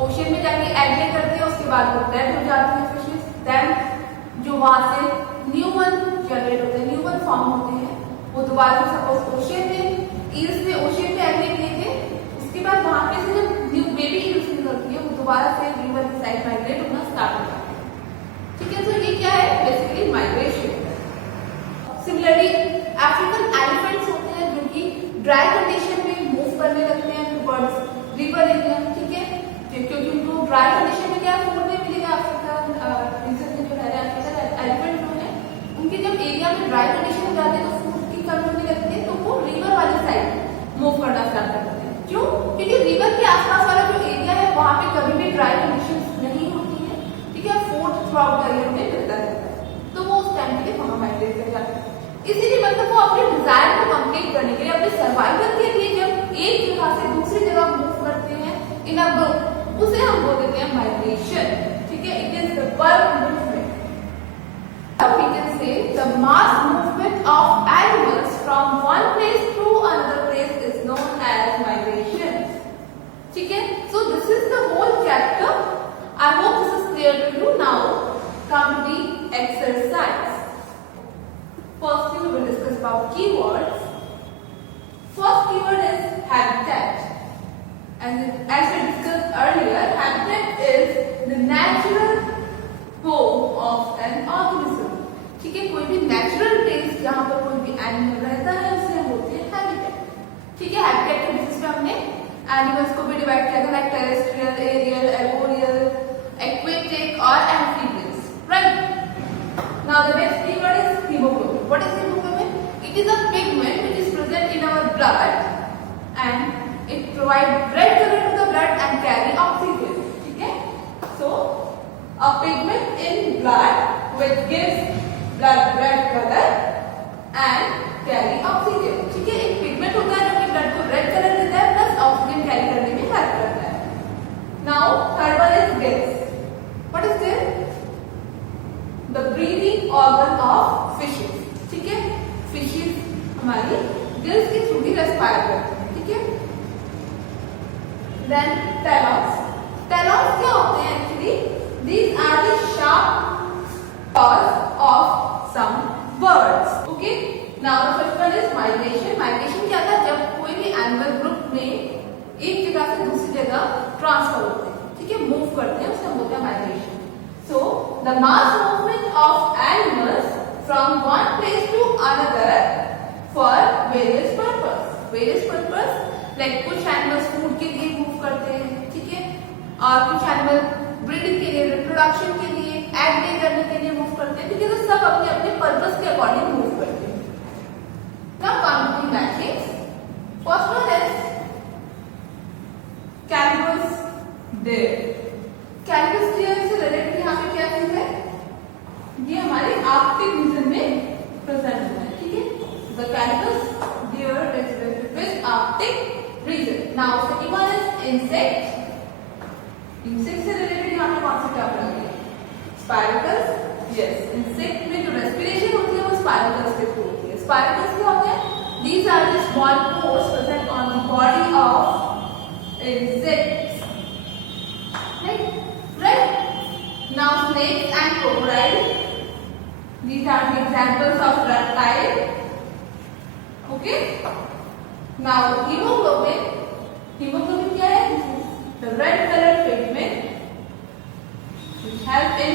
ओशियन में जाके एग ले करती है, उसके बाद वो डेड हो जाती है फिशेस। देन जो वहां से न्यू वन जनरेट होते हैं, न्यू वन फॉर्म होते हैं, वो दोबारा से सपोज ओशियन में ईल्स ने ओशियन में एग ले किए थे, उसके बाद वहां पे से जब न्यू बेबी ईल्स निकलती है वो दोबारा से रिवर की साइड माइग्रेट होना स्टार्ट हो जाती है। ठीक है, तो ये क्या है, basically migration. Similarly African elephants होते हैं जो कि ड्राई कंडीशन में मूव करने लगते हैं टुवर्ड्स रिवर एरिया। ठीक है, क्योंकि उनको ड्राई कंडीशन में क्या फूड नहीं मिलेगा, अफ्रीकन रीजन में जो है अफ्रीकन एलिफेंट जो है उनके जब एरिया में ड्राई कंडीशन हो जाती है तो फूड की कमी होने लगती है, तो वो रिवर वाली साइड मूव करना स्टार्ट कर देते हैं। क्यों? क्योंकि रिवर के आसपास वाला जो एरिया है वहां पे कभी भी ड्राई कंडीशन नहीं होती है। ठीक है, food through out the year में मिलता रहता है, तो वो उस टाइम के लिए वहां माइग्रेट कर जाते हैं। इसीलिए मतलब वो अपने डिजायर को कंप्लीट करने के लिए, अपने सर्वाइवल के लिए जब एक जगह से दूसरी जगह मूव करते हैं इन अ ग्रुप, उसे हम बोल देते हैं माइग्रेशन। ठीक है, it is the bulk movement. We can say the mass movement of animals from one place to another place is known as migration. ठीक है, so this is the whole chapter. I hope this is clear to you. Now come to the exercise. Firstly, we will discuss about keywords. First keyword is habitat. And as we discussed earlier, habitat is the natural home of an organism. ठीक है, कोई भी नेचुरल प्लेस जहां पर कोई भी एनिमल रहता है उसे हम बोलते हैं हैबिटेट। ठीक है, हैबिटेट के बेसिस पे हमने एनिमल्स को भी डिवाइड किया था, like terrestrial, aerial, arboreal, aquatic और amphibians, right. Now the next keyword is haemoglobin. What is haemoglobin? It is a pigment which is present in our blood and it provide red colour to the blood and carry oxygen. ठीक है, सो a pigment in blood which gives blood red color and carry oxygen. ठीक है, एक पिगमेंट होता है जो कि ब्लड को रेड कलर देता है प्लस ऑक्सीजन कैरी करने में हेल्प करता है। Now third one is gills. What is gills? The breathing organ of fishes. ठीक है, फिशेस हमारी गिल्स के थ्रू ही रेस्पायर करती है। ठीक है, देन टेलॉन्स। टेलॉन्स क्या होते हैं actually? These are the sharp claws of some birds. Okay. Now the first one is migration. Migration क्या था? जब कोई भी एनिमल ग्रुप में एक जगह से दूसरी जगह ट्रांसफर होते हैं, ठीक है, मूव करते हैं, उसे हम बोलते हैं migration. So the mass movement of animals from one place to another for various purpose. Various purpose like कुछ एनिमल्स फूड के लिए मूव करते हैं, ठीक है, और कुछ एनिमल ब्रीडिंग के लिए, रिप्रोडक्शन के लिए, एग ले करने के लिए मूव करते हैं। ठीक है, तो सब अपने अपने पर्पस के अकॉर्डिंग मूव करते हैं। Now come to the matchings. First one is caribous deer. Caribous deer से रिलेटेड यहाँ पे क्या चीज है? ये हमारे आर्कटिक रीजन में प्रेजेंट होता है। ठीक है, the caribous deer is related with Arctic region. Now second one is insect. Insect से रिलेटेड यहाँ पे कौन सा क्या पढ़ेंगे? स्पाइरकल्स। यस, इंसेक्ट में जो रेस्पिरेशन होती है वो स्पाइरकल्स के थ्रू होती है। स्पाइरकल्स क्या होते हैं? These are the small pores present on the body of insects. Right? Now snakes and crocodile. These are the examples of reptile. Okay? Now hemoglobin. Hemoglobin क्या है? The red colored pigment which help in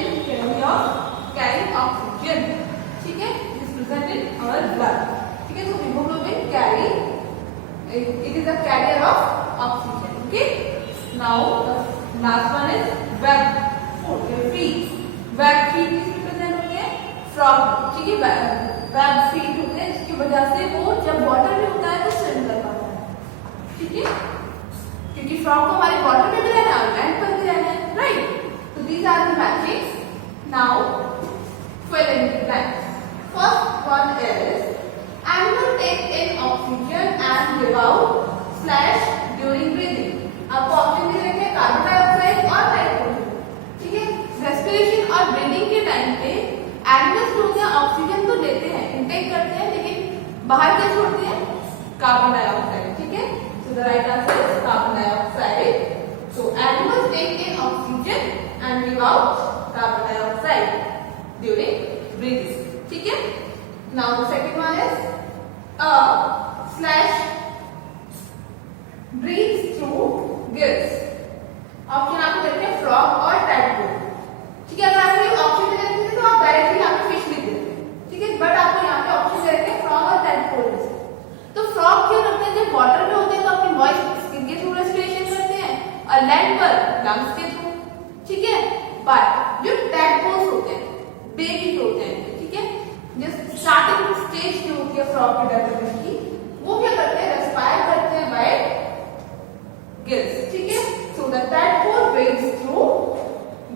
carrying oxygen. ठीक है, it is present in our blood. ठीक है, so hemoglobin it is a carrier of oxygen. Okay, now the last one is web food, your feet. Web feet किस represent होते हैं? Frog. ठीक है, web feet होते हैं जिसकी वजह से वो जब वाटर में होता है तो स्विम कर पाता है। ठीक है, क्योंकि फ्रॉग को हमारे वाटर में भी रहना है और लैंड पर भी रहना है, राइट? तो these are the matchings. Now बाहर क्या छोड़ते हैं? कार्बन डाइऑक्साइड, ठीक है। So the right answer is carbon dioxide. So animals take in oxygen and give out carbon dioxide during breathing, ठीक है। Now the second one is slash breathes through gills. Option आपको देते हैं फ्रॉग और टैडपोल, ठीक है। अगर आपको ये ऑप्शन दे देते तो आप डायरेक्टली यहाँ पे फिश लिख देते, ठीक है, बट आपको यहाँ पे ऑप्शन दे रखे हैं फ्रॉग और टैडपोल। तो फ्रॉग क्यों रखते हैं? जब वाटर में होते हैं तो अपनी मॉइस्ट स्किन के थ्रू रेस्पिरेशन करते हैं और लैंड पर लंग्स के थ्रू, ठीक है। बट जो टैडपोल्स होते हैं, बेबीज होते हैं, ठीक है, जो स्टार्टिंग स्टेज की होती है फ्रॉग के डेवलपमेंट की, वो क्या करते हैं? रेस्पायर करते हैं बाय गिल्स, ठीक है। So the tadpole breathes through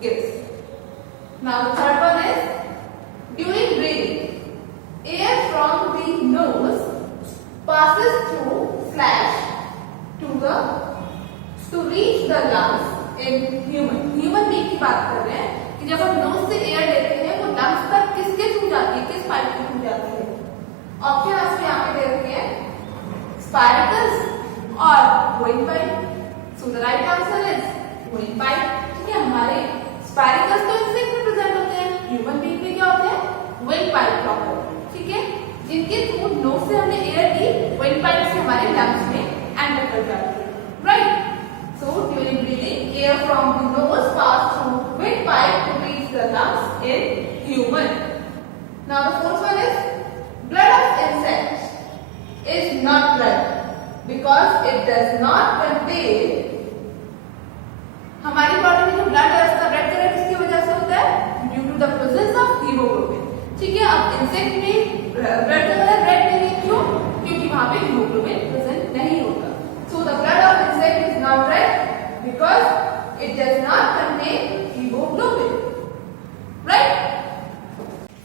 gills. Now the third one is during breathing air from the nose passes through slash to reach the lungs in human being की बात कर रहे हैं कि जब हम नोज से एयर लेते हैं वो लंग्स तक किसके थ्रू जाती है? किस पाइप के थ्रू जाती है? ऑप्शन आपको यहाँ पे दे रखे हैं स्पाइरकल्स और blowing pipe. So the right answer is blowing pipe, ठीक है। हमारे स्पाइरकल्स तो इंसेक्ट में प्रेजेंट होते हैं, ह्यूमन बीइंग में क्या होते हैं? ब्लोइंग पाइप प्रॉपर, ठीक है, जिनके थ्रू नोज से हमने एयर ली, विंड पाइप से हमारे लंग्स में एंटर कर जाती है, right. So during breathing air from the nose pass through wind pipe to reach the lungs in human. Now the fourth one is blood of insects is not red because it does not contain. हमारी बॉडी में जो ब्लड है उसका रेड कलर किसकी वजह से होता है? Due to the presence of haemoglobin, ठीक है। अब इंसेक्ट में ब्लड का कलर रेड नहीं है, क्यों? क्योंकि वहां पे हीमोग्लोबिन प्रेजेंट नहीं होता। So the blood of insect is not red because it does not contain haemoglobin, right.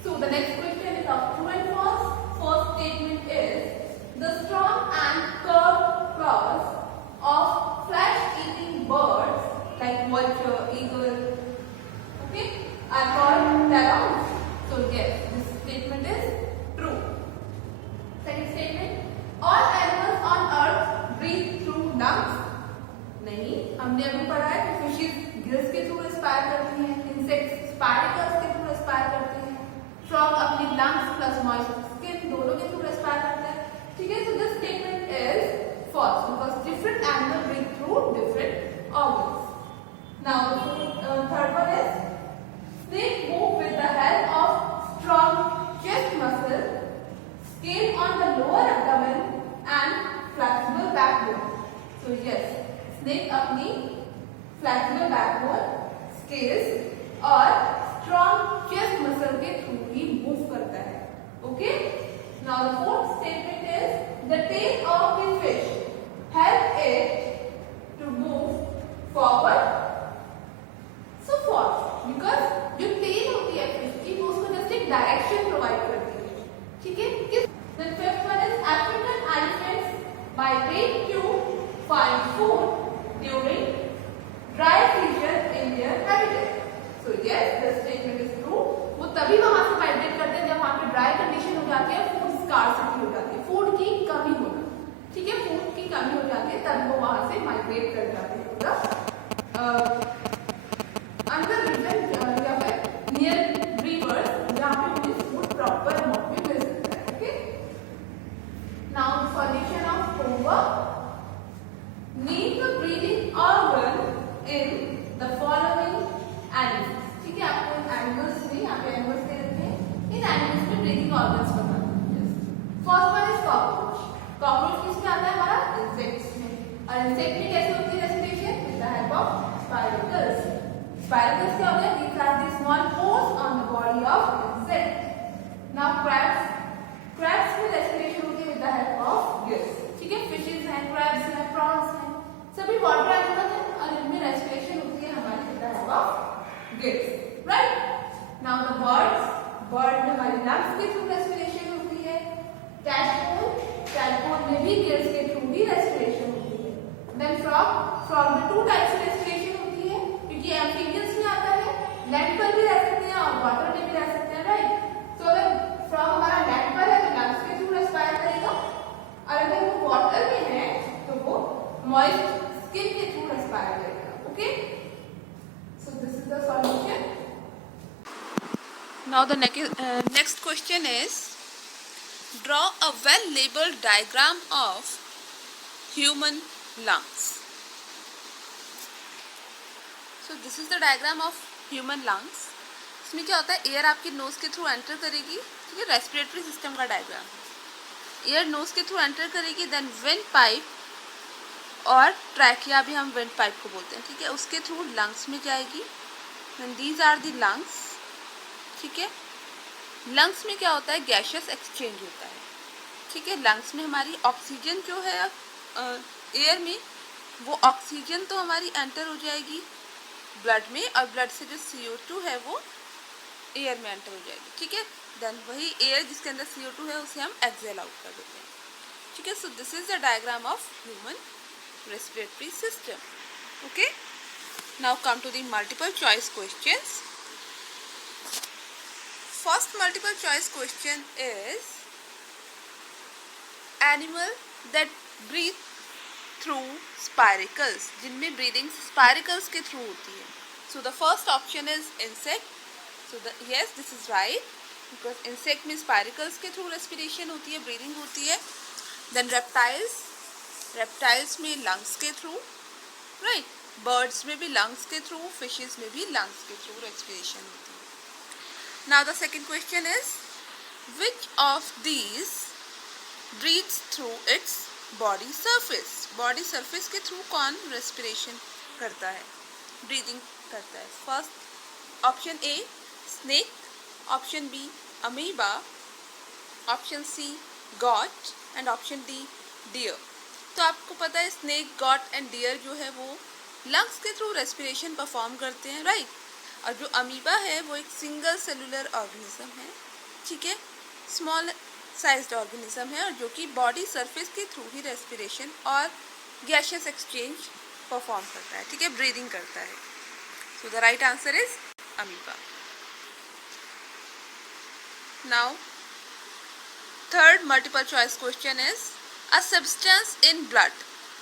So the next question is of true and false. First statement is the strong and curved claws of flesh-eating birds like vulture, eagle, okay, are called talons. So yes, this statement is true. Second statement, all animals on earth breathe through lungs. नहीं, हमने अभी पढ़ा है कि फिशेस गिल्स के थ्रू रेस्पायर करती हैं, इंसेक्ट्स स्पाइरकल्स के थ्रू रेस्पायर करते हैं, फ्रॉग अपनी लंग्स प्लस मॉइस्ट स्किन दोनों के थ्रू रेस्पायर करता है, ठीक है। So this statement is false because different animals breathe through different organs. Now the third one is snake move with the help of strong chest muscle, scale on the lower abdomen and flexible backbone. So yes, snake अपनी flexible backbone, scales और strong chest muscle के through ही move करता है, okay? Now the fourth statement is the tail of the fish help it to move forward. So false because जो tail होती है fish की वो उसको just एक direction provide करती है, ठीक है। The fifth one is African elephants migrate to find food during dry season in their habitat. So yes, the statement is true. वो तभी वहां से माइग्रेट करते हैं जब वहां पे ड्राई कंडीशन हो जाती है, फूड स्कार्सिटी हो जाती है, फूड की कमी होना, ठीक है, फूड की कमी हो जाती है तब वो वहां से माइग्रेट कर जाते हैं। अंदर रीजन या फिर नियर रिवर्स जहाँ पे उन्हें फूड प्रॉपर अमाउंट में मिल सकता है, okay. Now solution of homework, name the breathing organ in the following animals, ठीक है। आपको एनिमल्स में यहाँ पे एनिमल्स दे रखे हैं, इन एनिमल्स में ब्रीदिंग ऑर्गन्स बताना है। First one is cockroach. Cockroach किसमें आता है? हमारा इंसेक्ट्स में। और इंसेक्ट में कैसे होती है respiration? With the help of spiracles. Spiracles क्या होते हैं? These are the small pores on the body of insect. Now crabs, crabs में रेस्पिरेशन होती है with the help of gills, ठीक है। फिशेस हैं, क्रैब्स हैं, प्रॉन्स हैं, सभी वाटर एनिमल्स हैं और इनमें रेस्पिरेशन होती है हमारी with the help of gills, right. Now the birds, bird में हमारी लंग्स के थ्रू रेस्पिरेशन होती है। टैडपोल, टैडपोल में भी गिल्स के थ्रू ही रेस्पिरेशन होती है। देन फ्रॉग, फ्रॉग में टू टाइप्स से रेस्पिरेशन होती है क्योंकि एम्फीबियंस में आता है, लैंड पर भी रह सकते हैं और वाटर में भी रह सकते हैं, राइट। सो अगर फ्रॉग हमारा लैंड पर है तो लंग्स के थ्रू रेस्पायर करेगा Now the next question is, draw a well-labeled diagram of human lungs. So this is the diagram of human lungs. इसमें क्या होता है, एयर आपके नोज के थ्रू एंटर करेगी, ठीक है, रेस्पिरेटरी सिस्टम का डायग्राम है। एयर नोज के थ्रू एंटर करेगी, देन विंड पाइप और ट्रैकिया भी हम विंड पाइप को बोलते हैं, ठीक है, उसके थ्रू लंग्स में जाएगी। Then these are the lungs, ठीक है। लंग्स में क्या होता है, गैशियस एक्सचेंज होता है, ठीक है। लंग्स में हमारी ऑक्सीजन जो है एयर में, वो ऑक्सीजन तो हमारी एंटर हो जाएगी ब्लड में, और ब्लड से जो CO2 है वो एयर में एंटर हो जाएगी, ठीक है। देन वही एयर जिसके अंदर CO2 है उसे हम एक्सेल आउट कर देते हैं, ठीक है। So this is the diagram of human respiratory system. Okay, now come to the multiple choice questions. First multiple choice question is, animal that breathe through spiracles, जिनमें ब्रीदिंग स्पाइरिकल्स के थ्रू होती है। So the first option is insect. So yes, this is right, because insect में स्पाइरिकल्स के थ्रू रेस्पिरेशन होती है, ब्रीदिंग होती है। देन रेप्टाइल्स, रेप्टाइल्स में लंग्स के थ्रू, राइट। बर्ड्स में भी लंग्स के थ्रू, फिशेस में भी लंग्स के थ्रू रेस्पिरेशन होती है। Now the second question is, which of these breathes through its body surface, body surface के थ्रू कौन रेस्पिरेशन करता है, ब्रीदिंग करता है। First option A snake, option B amoeba, option C goat and option D deer. तो आपको पता है स्नेक, गॉट एंड डियर जो है वो लंग्स के थ्रू रेस्पिरेशन परफॉर्म करते हैं, राइट। और जो अमीबा है वो एक सिंगल सेलुलर ऑर्गेनिज्म है, ठीक है, स्मॉल साइज्ड ऑर्गेनिज्म है, और जो कि बॉडी सरफेस के थ्रू ही रेस्पिरेशन और गैशियस एक्सचेंज परफॉर्म करता है, ठीक है, ब्रीदिंग करता है। So the right answer is amoeba. Now third multiple choice question is, a substance in blood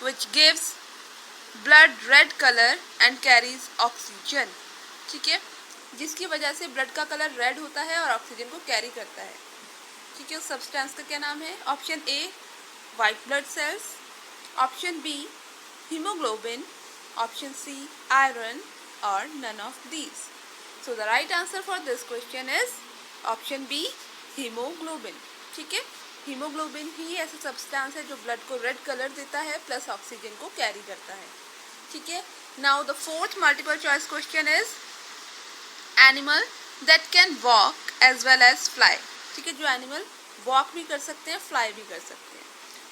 which gives blood red colour and carries oxygen, ठीक है, जिसकी वजह से ब्लड का कलर रेड होता है और ऑक्सीजन को कैरी करता है, ठीक है। उस सब्सटेंस का क्या नाम है? Option A white blood cells, option B haemoglobin, option C iron, और none of these. So the right answer for this question is option B haemoglobin, ठीक है। हीमोग्लोबिन ही ऐसा सब्सटेंस है जो ब्लड को रेड कलर देता है प्लस ऑक्सीजन को कैरी करता है, ठीक है। Now the fourth multiple choice question is, animal that can walk as well as fly, ठीक है, जो एनिमल वॉक भी कर सकते हैं, फ्लाई भी कर सकते हैं।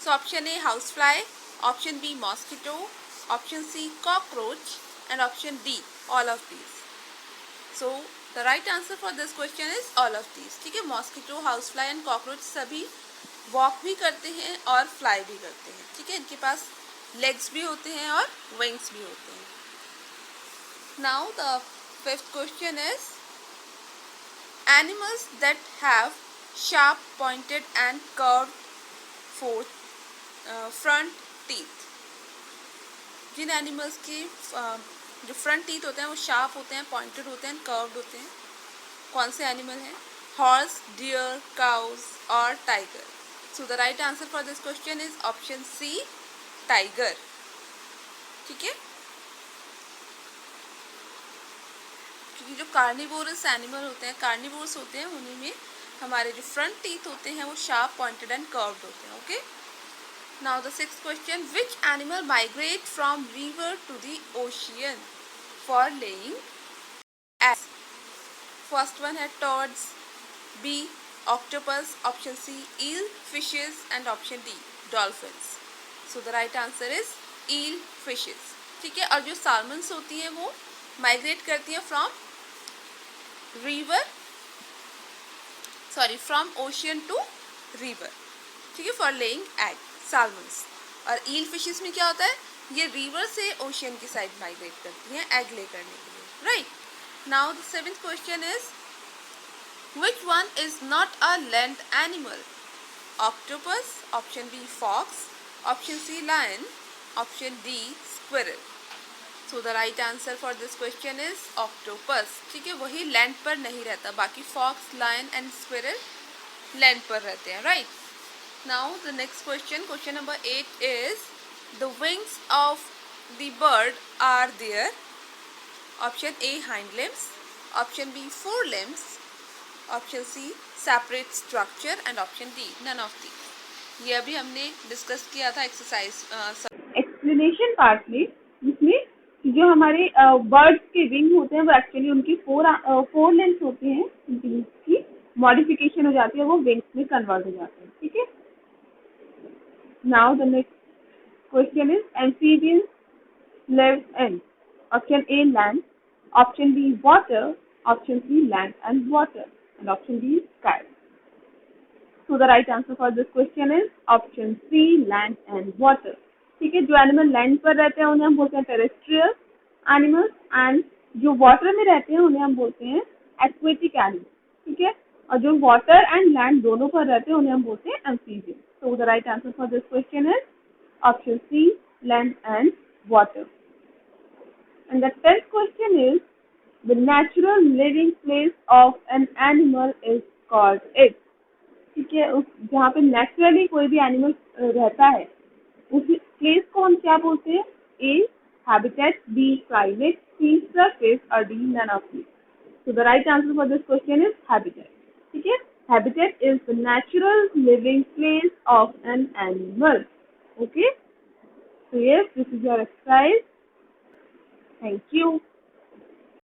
So option A house fly, option B mosquito, option C cockroach, and option D all of these. So the right answer for this question is all of these, ठीक है। Mosquito, house fly and cockroach सभी वॉक भी करते हैं और फ्लाई भी करते हैं, ठीक है, इनके पास लेग्स भी होते हैं और विंग्स भी होते हैं। Now the fifth question is, animals that have sharp pointed and curved front teeth, जिन एनिमल्स के जो फ्रंट टीथ होते हैं वो शार्प होते हैं, पॉइंटेड होते हैं, कर्व्ड होते हैं, कौन से एनिमल हैं? हॉर्स, डियर, काउज और tiger. So the right answer for this question is option C tiger, ठीक है। क्योंकि जो कार्निवोरस एनिमल होते हैं, कार्निवोरस होते हैं, उन्हीं में हमारे जो फ्रंट टीथ होते हैं वो शार्प, पॉइंटेड एंड कर्व्ड होते हैं, okay. Now the sixth question, which animal migrate from river to the ocean for laying eggs? First one है toads, B octopus, option C eel fishes, and option D dolphins. So the right answer is eel fishes, ठीक है। और जो साल्मन्स होती हैं वो माइग्रेट करती हैं फ्रॉम ओशियन टू रिवर, ठीक है, फॉर लेइंग एग, साल्मन्स। और ईल फिशेस में क्या होता है, ये रिवर से ओशियन की साइड माइग्रेट करती हैं एग ले करने के लिए, right. Now the seventh question is, which one is not a land animal? Octopus, option B fox, option C lion, option D squirrel. So the right answer for this question is octopus. ठीक है, वही लैंड पर नहीं रहता, बाकी fox, lion and squirrel land पर रहते हैं. Right. Now the next question, question number 8 is the wings of the bird are there. Option A hind limbs, option B fore limbs, option C separate structure and option D none of the. ये अभी हमने डिस्कस किया था एक्सरसाइज एक्सप्लेनेशन पार्ट में, जिसमें जो हमारे बर्ड्स के विंग होते हैं वो एक्चुअली उनकी फोर लेंथ होते हैं, उनकी विंग्स की मॉडिफिकेशन हो जाती है, वो विंग्स में कन्वर्ट हो जाते हैं. ठीक है. Now the next question is amphibians live in. Option A land, option B water, option C land and water and option D sky. So the right answer for this question is option C, land and water. ठीक है, जो एनिमल लैंड पर रहते हैं उन्हें हम बोलते हैं टेरेस्ट्रियल एनिमल्स, एंड जो वाटर में रहते हैं उन्हें हम बोलते हैं एक्वेटिक एनिमल्स. ठीक है, और जो वाटर एंड लैंड दोनों पर रहते हैं उन्हें हम बोलते हैं amphibians. So the right answer for this question is option C, land and water. And the 10th question is the natural living place of an animal is called it. ठीक है, उस जहाँ पे नेचुरली कोई भी एनिमल रहता है उस प्लेस को हम क्या बोलते हैं? A habitat, B climate, C surface और D none of these. So the right answer for this question is habitat. ठीक है, habitat is the natural living place of an animal. Okay, so yes, this is your exercise. Thank you.